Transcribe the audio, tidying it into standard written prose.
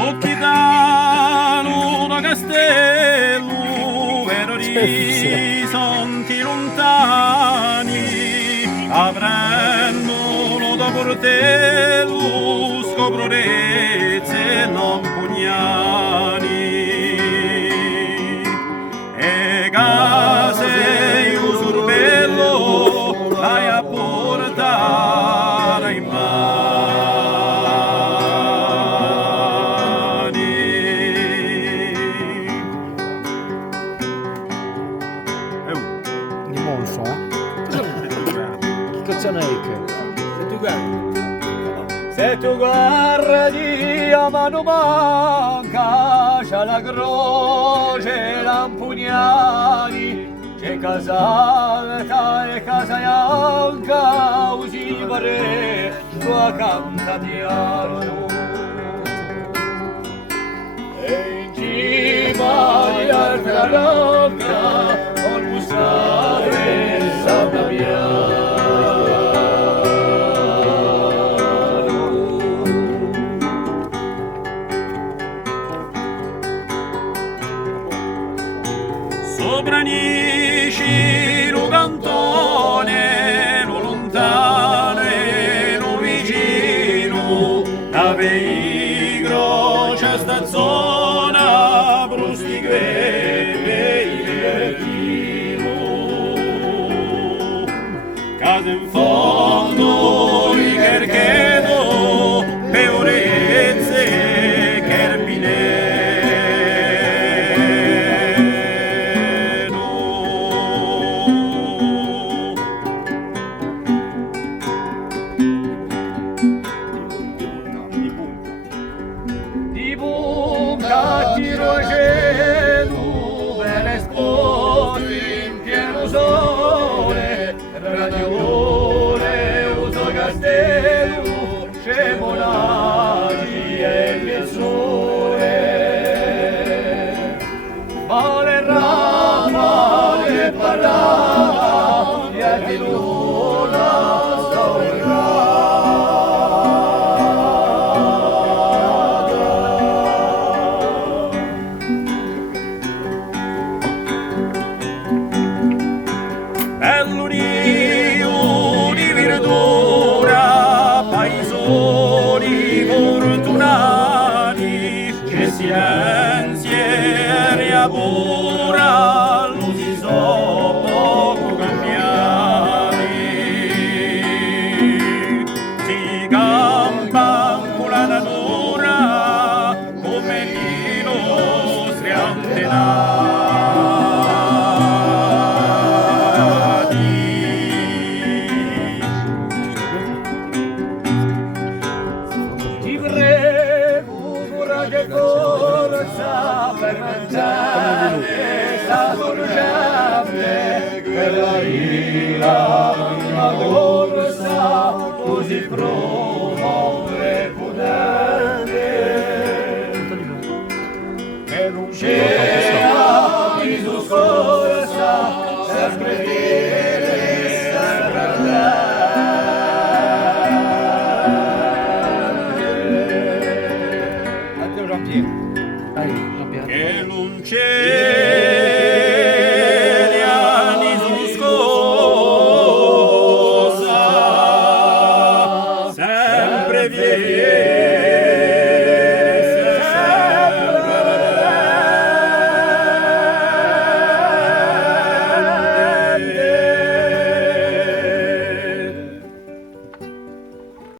Occhi da luna castello, vero orizzonti lontani, avranno da portello, scoprorezze lampugnani. E case usurbello, vai a portare in mano. Se tu guardi a mano manca, c'è la croce, lampugnani, c'è casa alta e casa bianca, usi pare, tua canta piano. E in cima di altra rocca, con musare Santa Piana. Sopra Nici, lo cantone, lo lontano e lo vicino, da Veigro c'è sta zona, Brustiche e il Bertino. Casa in fondo, i Cherchedo, Peorezze, Cherpine. Cemonati e persone, ma le rama che parlava gli è di nulla Bell'unio di verdura, paesoni fortunati, che silenziere a pura, lo si so poco cambiati. Si campa con la natura, come i nostri antenati. Forza per mangiare, sta bruciante, quella rila, una corsa così profonda potente, che non c'era di sua scorsa, sempre dire, sempre andare. Che non c'è anni su scossa, sempre viene.